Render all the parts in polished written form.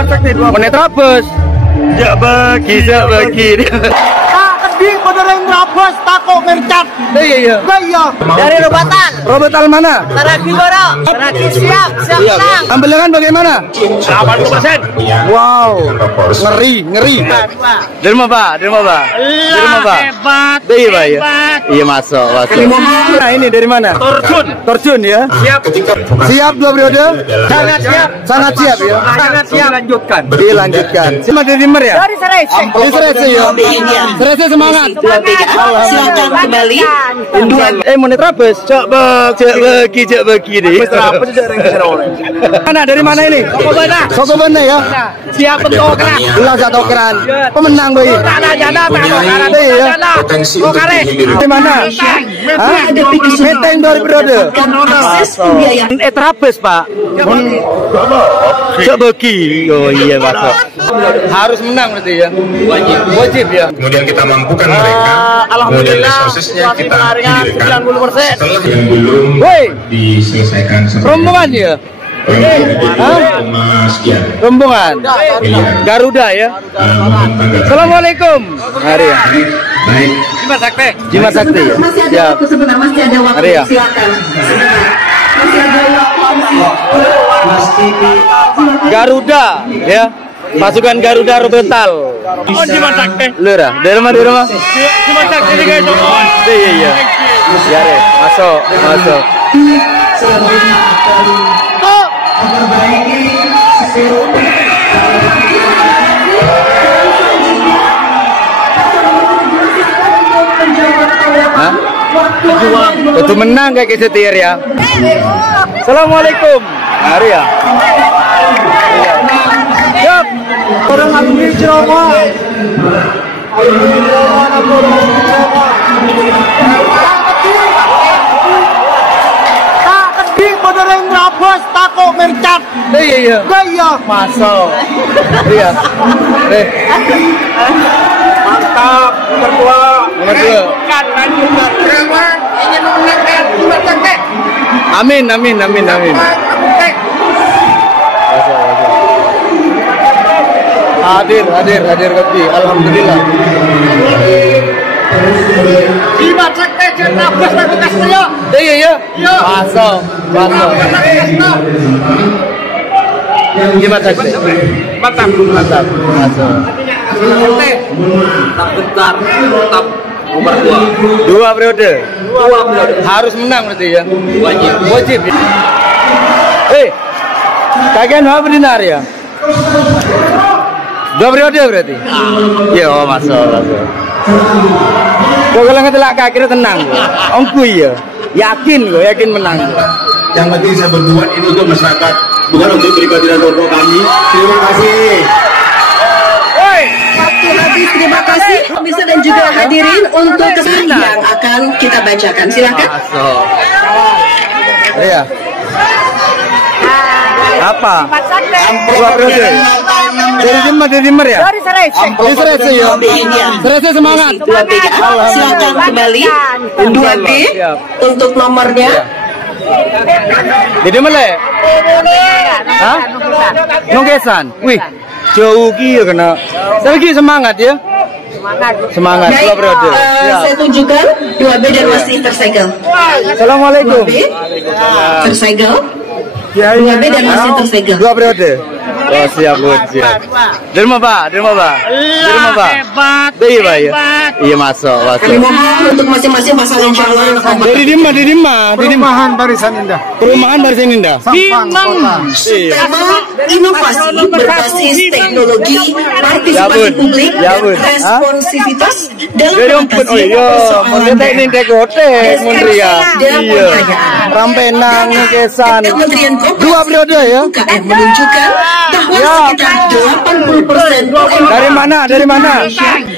Jimat Sakti 2. Menetrabes. Jak bagi. Keding benerang Trabes tako mercat. Iya. Iya. Dari Robatan. Robetal mana? Saraki Boro. Saraki siap menang. Ambelangan bagaimana? 80%. Wow. Ngeri. Dari mana, Pak? Hebat. Iya, Pak, ya. Iya, masuk. Nah, ini dari mana? Torjun ya. Siap 2 periode? Sangat siap ya. Dilanjutkan. Cuma dari Dimer ya? Dari Serese. Di Serese ya. Serese semangat. Silakan kembali. Menetrabes. Jak bagi deh. Mana dari mana ini? Sokobana ya. Siap pentokran. Ulah Tokran. Pemenang bayi. Dari mana? Meteng dari periode. Trabes Pak. Jak bagi. Oh iya masuk. Harus menang berarti ya. Wajib ya. Kemudian kita mampukan mereka. Alhamdulillah. Resourcesnya kita penghargaan hidupkan 90%. setelah yang belum diselesaikan. Rombongan ya. Sekian. Rombongan. Garuda ya. Mohon tanggapan. Assalamualaikum. Hari ya. Baik. Jimat Sakti ya. Masih ada waktu sebentar, masih ada waktu. Hari ya. Silakan. Masih ada waktu. Garuda ya. Pasukan Garuda Robetal. Oh, Jimat Sakti. Lurah. Dari rumah? Jimat Sakti ini guys. Iya. Ya deh. Masuk. Hah? Itu menang kayak setir ya. Assalamualaikum. Hari ya. Siap. Orang alumni Jawa. Keding benerang Trabes tako mercat. Iya. Iya. Masuk. Iya. Mantap, nomor 2. Nomor 2. Lanjutkan. Drama ingin memenangkan Jimat Sakti. Amin. Hadir kopi. Alhamdulillah. Jimat Sakti Trabes lagu Kastilio. Iya. Masuk. Jimat Sakti. Mantap. Masuk. Bentar, tetap nomor 2. 2 periode. Harus menang berarti ya. Wajib. Kalian apa benar ya? 2 periode berarti. Iya, masuk. Kau kalau ngetelak kaki tenang. Ongku ya. Yakin menang. Yang penting saya berdua ini untuk masyarakat, bukan untuk pribadi dan kelompok kami. Terima kasih. Habis, terima kasih pemirsa dan juga hadirin untuk kesan yang akan kita bacakan. Silakan. Masuk. Iya. Apa? 2 periode. Dari Dimer ya? Dari Serese. Di Serese ya. Serese semangat. 2B. Silakan kembali. 2B untuk nomornya. Di Dimer le? Hah? Nongkesan. Wih, jauh ki ya kena. Tapi semangat ya. Semangat. 2 periode. Saya tunjukkan 2B dan masih tersegel. Assalamualaikum. 2B tersegel. 2B dan masih tersegel. 2 periode. Oh, siap. Dari mana, Pak? Hebat. Iya, Pak ya. Iya, masuk. Kami mohon untuk masing-masing pasangan calon Dari Dimma. Perumahan Barisan Indah. Sampang Kota. tema inovasi berbasis teknologi, partisipasi publik, dan responsivitas dalam mengatasi persoalan daerah. Iya. Rampenang, Kesan. Kementerian 2 periode ya. UKM menunjukkan bahwa sekitar 80% Dari mana?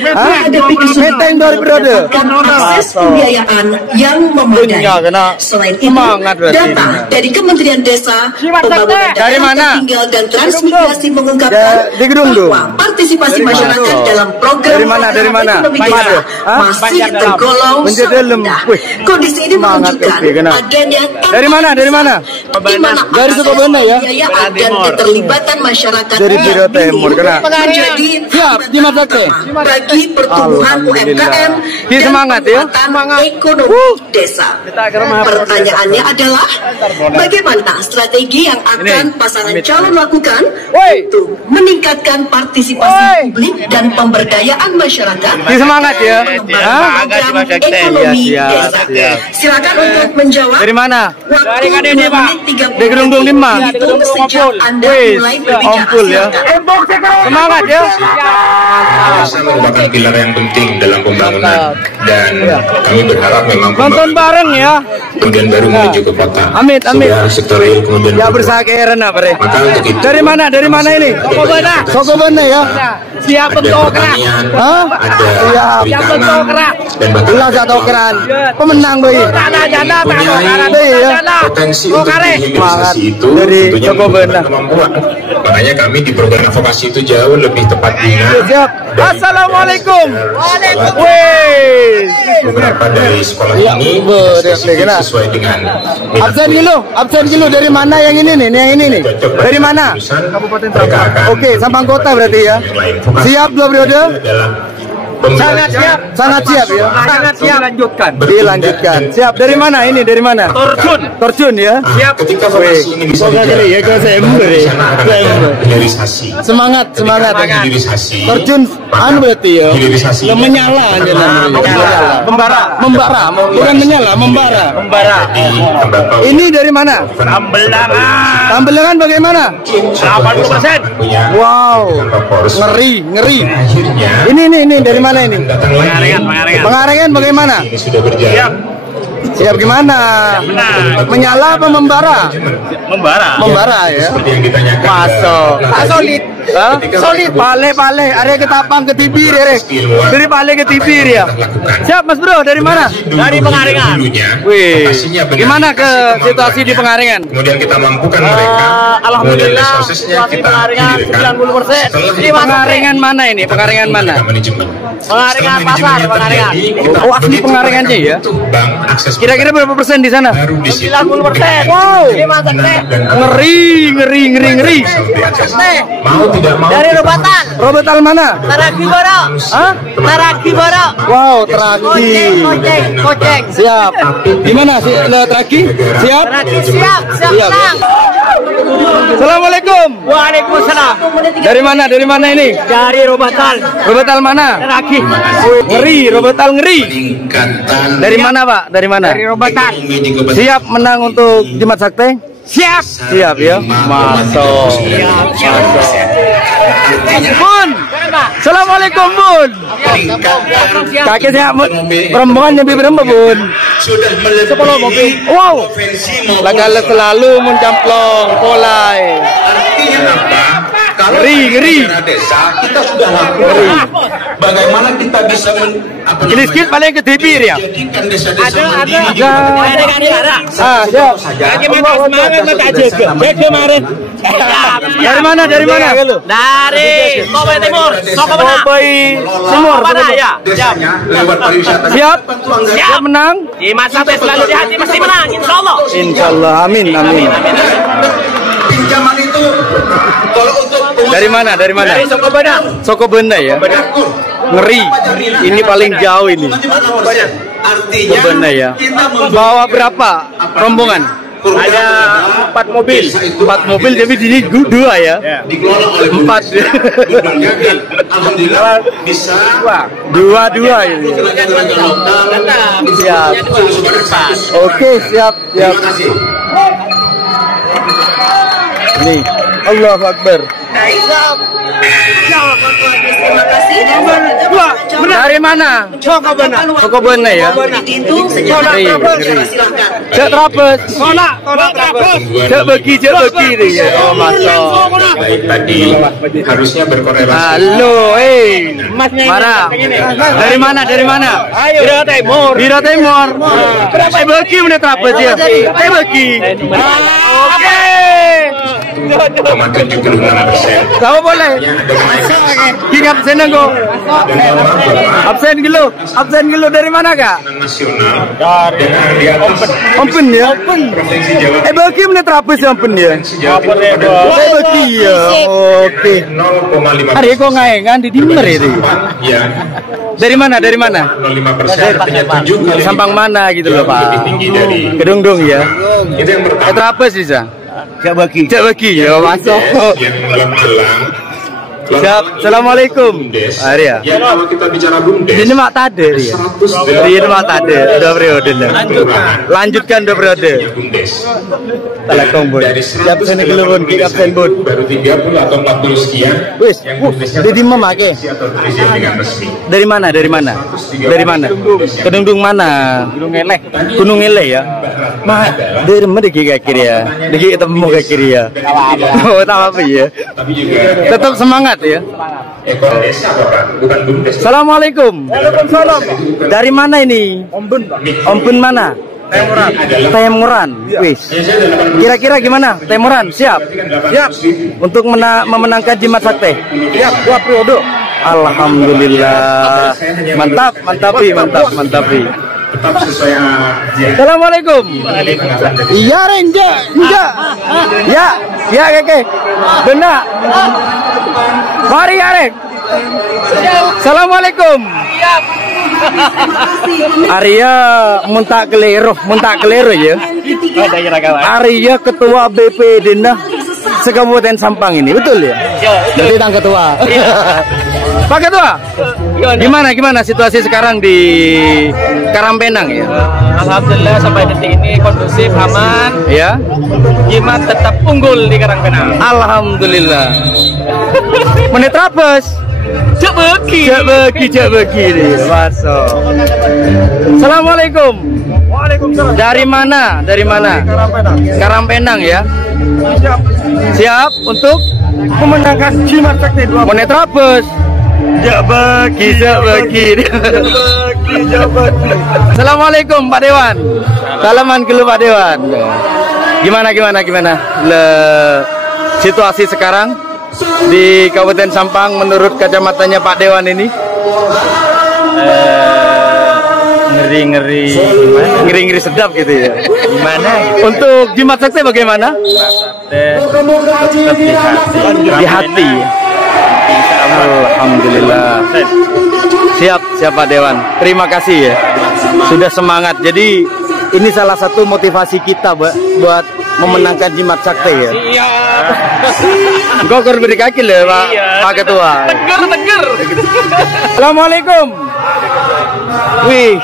menghadapi Meteng 2 periode. akses pembiayaan yang memadai. Punya, kena Selain itu, semangat berarti. data dari Kementerian Desa, Pembangunan Dari Daerah mana? Tertinggal dan Transmigrasi mengungkapkan Di Gedung Dong. bahwa partisipasi Dari mana? masyarakat dalam program Dari mana? Dari mana? ekonomi Banjar. daerah Hah? masih tergolong Banjar dalam. rendah. Wih. Kondisi ini Semangat, menunjukkan oke, kena. adanya Dari mana? Dari mana? di mana Dari akses Sukabumi ya? pembiayaan dan keterlibatan masyarakat Dari yang Biro minim Timur, kena. menjadi Siap, Jimat Sakti. bagi pertumbuhan Alhamdulillah. UMKM Di dan semangat ya. penguatan ekonomi desa. Pertanyaannya adalah bagaimana strategi yang akan pasangan calon lakukan untuk meningkatkan partisipasi publik dan pemberdayaan masyarakat Di semangat ya. dalam program ekonomi Siap, desa. siap. Silakan untuk menjawab. Dari mana? Waktu 2 menit 30 Di Gedung Dong 5. Hitung sejak Anda Wih, mulai berbicara. ompul ya. Silakan. Semangat ya. Desa merupakan pilar yang penting dalam pembangunan dan kami berharap memang Nonton pembangunan bareng ya. kemudian baru menuju ke kota. Amit, amit. Sudah sektor real kemudian Ya baru. bersakeran apa deh. Maka untuk itu Dari mana? Dari mana ini? Sokobena ya. Siap ada bentuk kerak. pertanian, Hah? ada Siap. perikanan dan bahkan Ulah satu keran. Pemenang boy. Iya. potensi untuk Semangat hilirisasi itu dari tentunya Sokobena. membutuhkan kemampuan. Makanya kami di program advokasi itu jauh lebih tepat guna. Siap. Assalamualaikum. Wih. Beberapa dari sekolah Iya, ini betul, spesifik kena. sesuai dengan Absen dulu dari mana yang ini nih? Yang ini nih. Dari mana? Kabupaten Sampang. Oke, Sampang Kota berarti ya. Siap 2 periode? Sangat siap. Sangat siap ya. Sangat siap. Dilanjutkan. Siap. Dari mana ini? Dari mana? Torjun ya. Siap. Ketika formasi ini bisa dijalankan, ya ke Sember ya. hilirisasi. Semangat. Hilirisasi. Torjun anu berarti ya. Hilirisasi. Menyala aja namanya. Membara. Bukan menyala, membara. Jadi tembakau. Ini dari mana? Tambelangan bagaimana? 80%. Wow. Ngeri. Akhirnya Ini dari mana ini? datang lagi. Pengarengan bagaimana? Ini sudah berjalan. Siap gimana? Menyala apa membara? Membara ya. Seperti yang ditanyakan. Masuk. Solid. Hah? Solid. Pale. Area ketapang ke tibir ya. Dari pale ke tibir ya. Siap Mas Bro. Dari mana? Dari Pengarengan. Wih. Gimana ke situasi di Pengarengan? Kemudian kita mampukan mereka. Alhamdulillah, Kemudian prosesnya situasi kita Pengarengan hilirkan. 90%. Setelah Di itu, Pengarengan mana ini? Pengarengan mana? mereka manajemen. Pengarengan Setelah pasar, manajemennya Pengarengan. terjadi, kita- Oh, asli begitu Pengarengannya mereka ya? bentuk bank akses Kira-kira berapa persen di sana? baru di situ 90%. Wow. dan Ngeri. mau tidak mau Dari kita Robatan. Robetal mana? Taragi Boro. Hah? Taragi Boro. Wow, teraki. Kocek. Siap. Gimana sih teraki? Siap? Taragi siap. Siap Siap. menang. Assalamualaikum. Waalaikumsalam. Dari mana ini? Dari Robatan. Robetal mana? Taragi. Ngeri, Robetal ngeri. peningkatan Dari mana, Pak? Dari mana? Dari Robatan. ekonomi di Kabupaten Siap menang untuk Jimat Sakti? Siap. Siap ya. Masuk. Bun. Assalamualaikum Bun. Kakek saya rombongan nyampe berapa Bun? sudah melebihi mobil. Wow. provinsi maupun Lagala selalu mencamplong polai. artinya apa? Kalau Ngeri. secara desa kita sudah lakukan. Bagaimana kita bisa Gilis-gilis paling ke tibir ya. jadikan desa-desa mandiri di Ada. Ah, siap. kemarin. Dari mana? Dari Kobe Timur. Sokobena. Kopai Timur. Sokobena ya. desanya lewat pariwisata. Siap. Siap menang. Di masa tes selalu di hati pasti menang. Insya Allah. Insyaallah. Amin. Pinjaman itu kalau untuk Dari mana? Dari Sokobena. Sokobenda ya. Ngeri. Ini paling jauh ini. artinya Sokobenda ya. kita Bawa berapa rombongan? Ada 4 mobil. 4 mobil tapi di sini 2 ya. dikelola oleh 4. gubernurnya dan alhamdulillah bisa 2 ini. Siap. Oke, siap. Terima kasih. Nih, Allahu Akbar. Terima kasih. Dari mana? Sokobena ya. Cek trapes. Cek bagi ya. Oh masuk. Tadi harusnya berkorelasi. Halo, Mara. Dari mana? Dari mana? Biro Timur. Biro Timur. Saya bagi menit trapes ya. Saya bagi. Oke. 7,76%. Kamu boleh. King absen kok. Absen gelo dari mana kak? Nasional dengan di atas Open ya. Provinsi Jawa Bagi menit trapes ya open ya. Jawa Timur pada Saya bagi ya. Oke. 0,5%. Hari kok ngaengan di Dimmer itu. Ya, Dari mana? Dari mana? 0,5%. Artinya 7 kali Sampang mana gitu loh lebih Pak. tinggi dari Kedungdung ya. itu yang pertama. Trapes bisa. Cak bagi ya masuk. Yang Malang. Siap. Assalamualaikum. Ya, kalau kita bicara BUMDes, Ini mak tade ya. Ini mak tade. Dua periode lah. Lanjutkan dua periode. BUMDes. Telekom bun. Dari Siap sini gelubun. Kick absen bun. baru 30 atau 40 sekian Wis. yang BUMDesnya Di Dimmer make. atau terisi dengan resmi. Dari mana? Dari mana? Dari mana? Kedungdung mana? Gunung Eleh ya. Mah, dari mana deki kaki ya? Deki ketemu kaki ya. Oh, tahu apa ya? Tapi juga Tetap semangat ya. ekor desa Bapak, bukan BUMDes. Assalamualaikum. Waalaikumsalam. Dari mana ini? Ompun mana? Temuran. Wis. Kira-kira gimana? Temuran siap. Siap. Untuk memenangkan Jimat Sakti. Siap. 2 periode. Alhamdulillah. Mantap, mantapi. Tetap sesuai Assalamualaikum. Iya Renja. Ya keke. Benar. Mari Arek. Assalamualaikum. Arya muntak keliru ya. Arya ketua BPD Sekabupaten Sampang ini, betul ya? Jadi tang ketua. Pak Ketua, gimana situasi sekarang di Karangpenang ya? Alhamdulillah sampai detik ini kondusif, aman. Ya. Jimat tetap unggul di Karangpenang. Alhamdulillah. Menit trapes. Cak bagi nih. Masuk. Assalamualaikum. Waalaikumsalam. Dari mana? Karangpenang ya. Siap untuk Memenangkan Jimat Sakti 2. menit trapes. Jak bagi. Assalamualaikum Pak Dewan. Salaman dulu Pak Dewan. Gimana? Situasi sekarang di Kabupaten Sampang menurut kacamatanya Pak Dewan ini? Ngeri sedap gitu ya. Gimana? Untuk Jimat Sakti bagaimana? Di hati. Alhamdulillah. Siap Pak Dewan. Terima kasih ya. Sudah semangat. Jadi ini salah satu motivasi kita buat memenangkan Jimat Sakti ya. Iya. Engkau beri kaki loh Pak Ketua. Tegar. Assalamualaikum. Wih.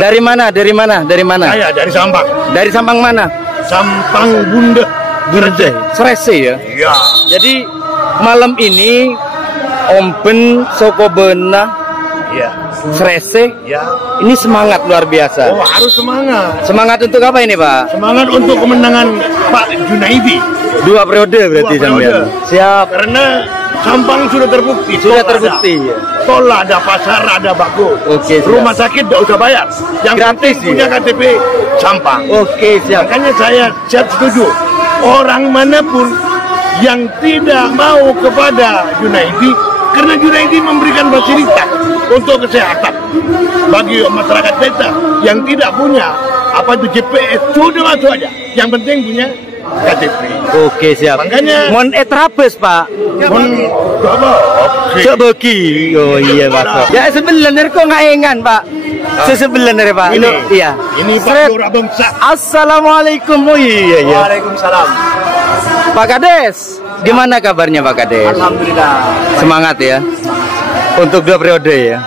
Dari mana? Saya dari Sampang. Dari Sampang mana? Sampang Bunda. Serese ya. Iya. Jadi malam ini Ompen Sokobena Iya. Serese. Ya. Ini semangat luar biasa. Oh, harus semangat. Semangat untuk apa ini Pak? Semangat untuk kemenangan Pak Junaidi. 2 periode berarti 2 periode. sampean. Siap. Karena Sampang sudah terbukti. Sudah Tol terbukti ada. ya. Tol ada, pasar ada, bagus. Oke, siap. Rumah sakit tidak usah bayar. Yang Gratis penting punya ya? KTP Sampang. Oke, siap. Makanya saya setuju. Orang manapun yang tidak mau kepada Junaidi, karena Junaidi memberikan fasilitas untuk kesehatan bagi masyarakat desa yang tidak punya apa itu GPS, sudah masuk aja. Yang penting punya KTP. Oke, siap. Makanya- Mon etrapes Pak. Cek bagi. Oh iya Pak. Ya sebenarnya kok ngaengan Pak. Sebenarnya Pak. Ini. Iya. Ini Pak Seret. Lurah Bangsa. Assalamualaikum. Oh iya ya. Waalaikumsalam. Pak Kades, gimana kabarnya Pak Kades? Alhamdulillah. Semangat ya. Untuk 2 periode ya.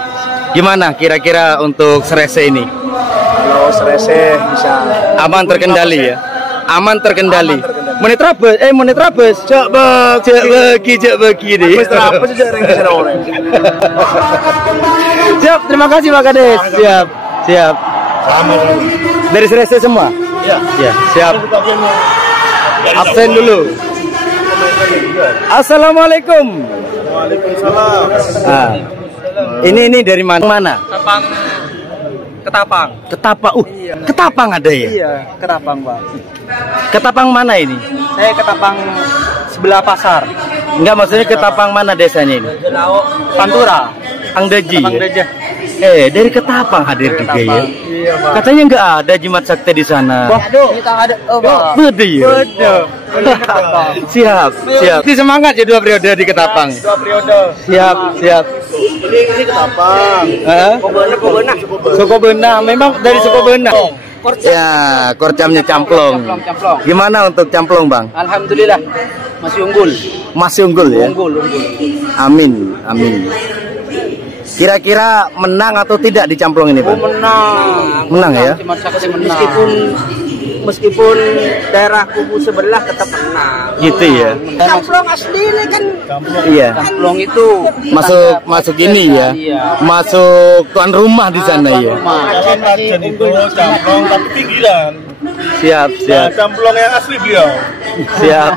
Gimana kira-kira untuk Serese ini? Kalau Serese bisa Aman terkendali ya. Aman terkendali. Menit Trabes, menit Trabes. Cek bagi nih. Apa sih yang kesana orang? Siap, terima kasih Pak Kades. Siap. Sama. Dari Serese semua? Ya. Ya, siap. Absen dulu. Assalamualaikum. Waalaikumsalam. Ah. Ini dari mana? Ketapang. Ketapang. Ketapang ada ya? Iya, Ketapang, Pak. Ketapang mana ini? Saya Ketapang sebelah pasar. Enggak, maksudnya Ketapang mana desanya ini? Pantura. Angdaji. Ketapang Ya? Gajah. Dari Ketapang hadir juga ya. Iya, Pak. Katanya enggak ada Jimat Sakti di sana. Kita ada. Oh, Pak. Betul ya? Betul. Ketapang. Siap. Ini semangat ya 2 periode di Ketapang. 2 periode. Siap. Ini Ketapang. Suku Benang, memang dari Suku Benang. Ya, korcamnya camplong. Gimana untuk camplong, Bang? Alhamdulillah masih unggul. Masih unggul ya? Unggul. Amin. Kira-kira menang atau tidak di camplong ini, Bang? Menang ya? Jimat Sakti menang. Meskipun daerah kubu sebelah tetap menang. Gitu ya? Camplong asli ini kan Iya. Camplong itu Masuk ini ya? Iya. Masuk tuan rumah di sana ya? Camplong tapi pinggiran. Siap. Camplong yang asli beliau. Siap.